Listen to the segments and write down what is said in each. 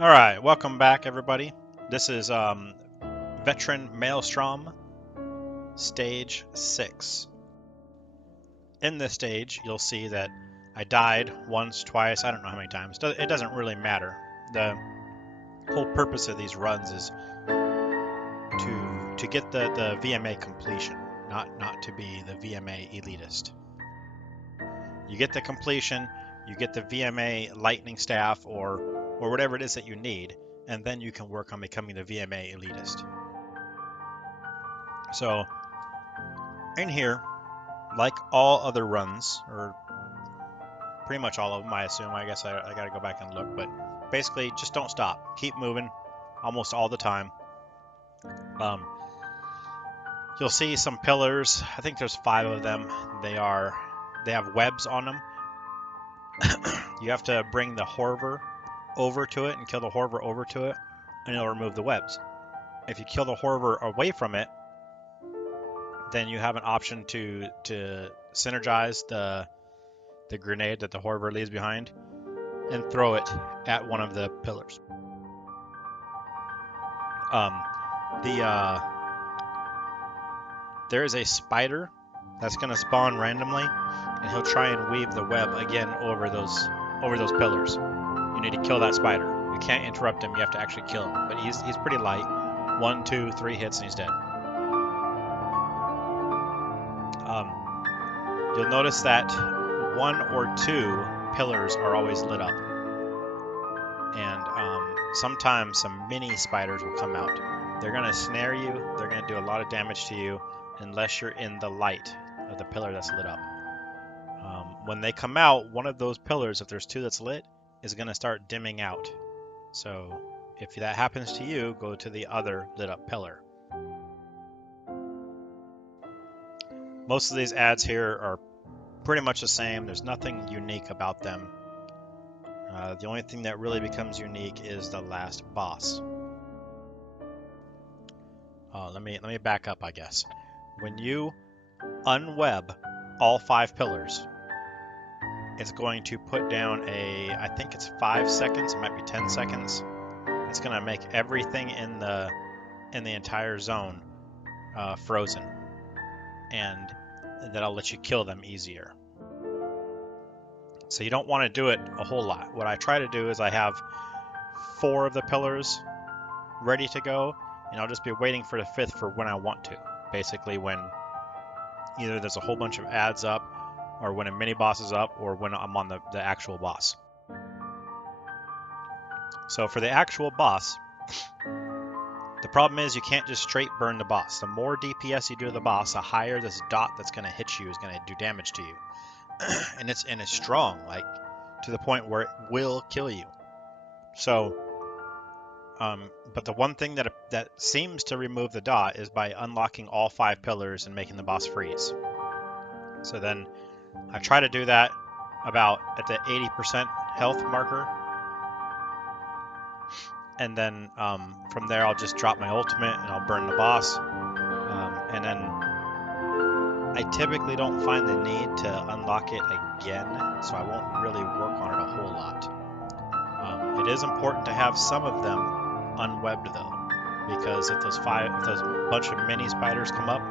All right, welcome back, everybody. This is Veteran Maelstrom, Stage 6. In this stage, you'll see that I died once, twice, I don't know how many times. It doesn't really matter. The whole purpose of these runs is to get the vMA completion, not to be the vMA elitist. You get the completion, you get the vMA lightning staff or whatever it is that you need, and then you can work on becoming the vMA elitist. So in here, like all other runs, or pretty much all of them, I assume. I guess I gotta go back and look, but basically just don't stop. Keep moving almost all the time. You'll see some pillars. I think there's 5 of them. They have webs on them. You have to bring the Horver over to it and kill the Horver over to it, and it'll remove the webs. If you kill the Horver away from it, then you have an option to synergize the grenade that the Horver leaves behind and throw it at one of the pillars. There is a spider that's going to spawn randomly, and he'll try and weave the web again over those pillars. You need to kill that spider. You can't interrupt him. You have to actually kill him. But he's pretty light. 1, 2, 3 hits and he's dead. You'll notice that 1 or 2 pillars are always lit up, and sometimes some mini spiders will come out. They're going to snare you. They're going to do a lot of damage to you unless you're in the light of the pillar that's lit up. When they come out, one of those pillars, if there's 2 that's lit, is going to start dimming out. So if that happens to you, go to the other lit up pillar. Most of these ads here are pretty much the same. There's nothing unique about them. The only thing that really becomes unique is the last boss. Let me back up, I guess. When you unweb all 5 pillars, it's going to put down I think it's 5 seconds, it might be 10 seconds. It's going to make everything in the entire zone frozen, and that'll let you kill them easier. So you don't want to do it a whole lot. What I try to do is I have 4 of the pillars ready to go, and I'll just be waiting for the 5th for when I want to. Basically when either there's a whole bunch of ads up, or when a mini boss is up, or when I'm on the actual boss. So for the actual boss, the problem is you can't just straight burn the boss. The more DPS you do to the boss, the higher this dot that's going to hit you is going to do damage to you. and it's strong, like to the point where it will kill you. So, but the one thing that seems to remove the dot is by unlocking all 5 pillars and making the boss freeze. So then I try to do that about at the 80% health marker, and then from there I'll just drop my ultimate and I'll burn the boss, and then I typically don't find the need to unlock it again, so I won't really work on it a whole lot. It is important to have some of them unwebbed though, because if those bunch of mini spiders come up,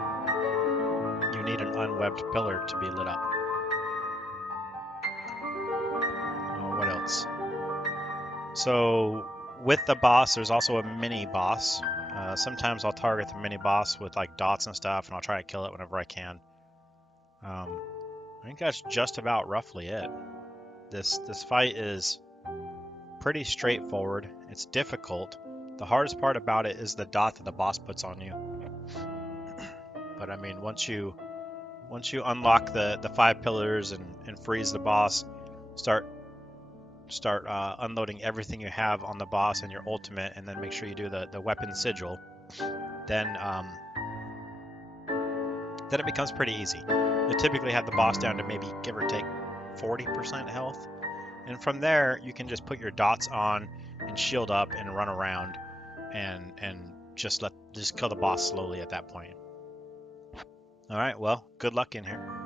you need an unwebbed pillar to be lit up. What else? So with the boss, there's also a mini boss. Sometimes I'll target the mini boss with like dots and stuff, and I'll try to kill it whenever I can. I think that's just about roughly it. This fight is pretty straightforward. It's difficult. The hardest part about it is the dot that the boss puts on you. But I mean, once you unlock the 5 pillars and freeze the boss, start unloading everything you have on the boss and your ultimate, and then make sure you do the weapon sigil, then it becomes pretty easy. You typically have the boss down to maybe give or take 40% health, and from there you can just put your dots on and shield up and run around and just kill the boss slowly at that point. All right, well, good luck in here.